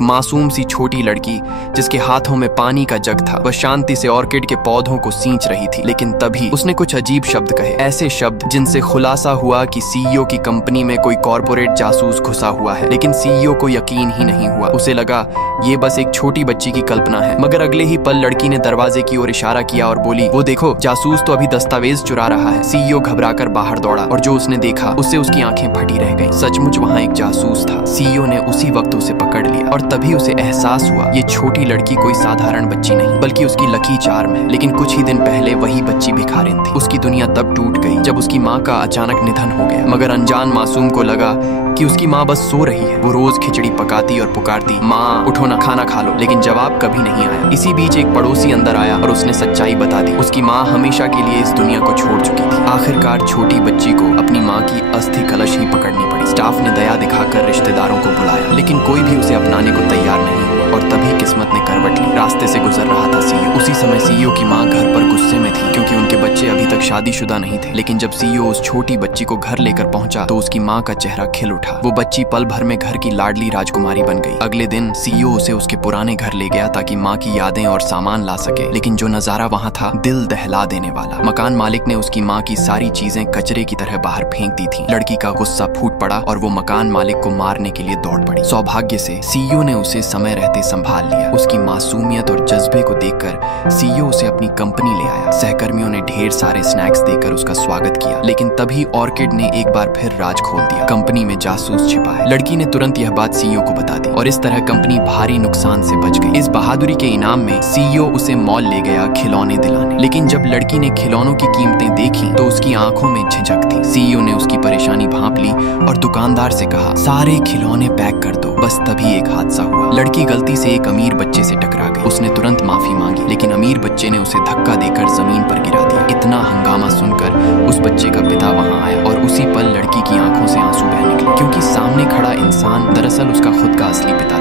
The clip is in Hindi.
एक मासूम सी छोटी लड़की जिसके हाथों में पानी का जग था, वह शांति से ऑर्किड के पौधों को सींच रही थी। लेकिन तभी उसने कुछ अजीब शब्द कहे, ऐसे शब्द जिनसे खुलासा हुआ कि सीईओ की कंपनी में कोई कॉर्पोरेट जासूस घुसा हुआ है। लेकिन सीईओ को यकीन ही नहीं हुआ। उसे लगा ये बस एक छोटी बच्ची की कल्पना है। मगर अगले ही पल लड़की ने दरवाजे की ओर इशारा किया और बोली, वो देखो, जासूस तो अभी दस्तावेज चुरा रहा है। सीईओ घबराकर बाहर दौड़ा और जो उसने देखा उससे उसकी आंखें फटी रह गईं। सचमुच वहाँ एक जासूस था। सीईओ ने उसी वक्त उसे पकड़ लिया और तभी उसे एहसास हुआ ये छोटी लड़की कोई साधारण बच्ची नहीं बल्कि उसकी लकी चार्म है। लेकिन कुछ ही दिन पहले वही बच्ची भिखारिन थी। उसकी दुनिया तब टूट गई जब उसकी माँ का अचानक निधन हो गया। मगर अनजान मासूम को लगा कि उसकी माँ बस सो रही है। वो रोज खिचड़ी पकाती और पुकारती, माँ उठो ना, खाना खा लो, लेकिन जवाब कभी नहीं आया। इसी बीच एक पड़ोसी अंदर आया और उसने सच्चाई बता दी। उसकी माँ हमेशा के लिए इस दुनिया को छोड़ चुकी थी। आखिरकार छोटी बच्ची को अपनी माँ की अस्थि कलश ही पकड़नी पड़ी। स्टाफ ने दया दिखाकर रिश्तेदारों को बुलाया, लेकिन कोई भी उसे अपनाने को तैयार नहीं हुआ। और तभी किस्मत ने करवट ली। रास्ते से गुजर रहा था सीईओ। उसी समय सीईओ की माँ घर पर गुस्से में थी क्योंकि उनके बच्चे अभी तक शादीशुदा नहीं थे। लेकिन जब सीईओ उस छोटी बच्ची को घर लेकर पहुंचा तो उसकी माँ का चेहरा खिल उठा। वो बच्ची पल भर में घर की लाडली राजकुमारी बन गई। अगले दिन सीईओ उसे उसके पुराने घर ले गया ताकि माँ की यादें और सामान ला सके। लेकिन जो नजारा वहाँ था दिल दहला देने वाला। मकान मालिक ने उसकी माँ की सारी चीजें कचरे की तरह बाहर फेंक दी थी। लड़की का गुस्सा फूट पड़ा और वो मकान मालिक को मारने के लिए दौड़ पड़ी। सौभाग्य से सीईओ ने उसे समय रहते संभाल लिया। उसकी मासूमियत और जज्बे को देखकर सीईओ उसे अपनी कंपनी ले आया। सहकर्मियों ने ढेर सारे स्नैक्स देकर उसका स्वागत किया। लेकिन तभी ऑर्किड ने एक बार फिर राज खोल दिया, कंपनी में जासूस छिपा है। लड़की ने तुरंत यह बात सीईओ को बता दी और इस तरह कंपनी भारी नुकसान से बच गई। इस बहादुरी के इनाम में सीईओ उसे मॉल ले गया खिलौने दिलाने। लेकिन जब लड़की ने खिलौनों की कीमतें देखी तो उसकी आंखों में झिझक थी। सीईओ ने उसकी परेशानी भांप ली और दुकानदार से कहा, सारे खिलौने पैक कर दो। बस तभी एक हादसा हुआ। लड़की गलती से एक अमीर बच्चे से टकरा गई। उसने तुरंत माफी मांगी, लेकिन अमीर बच्चे ने उसे धक्का देकर जमीन पर गिरा दिया। इतना हंगामा सुनकर उस बच्चे का पिता वहां आया और उसी पल लड़की की आंखों से आंसू बह निकले क्योंकि सामने खड़ा इंसान दरअसल उसका खुद का असली पिता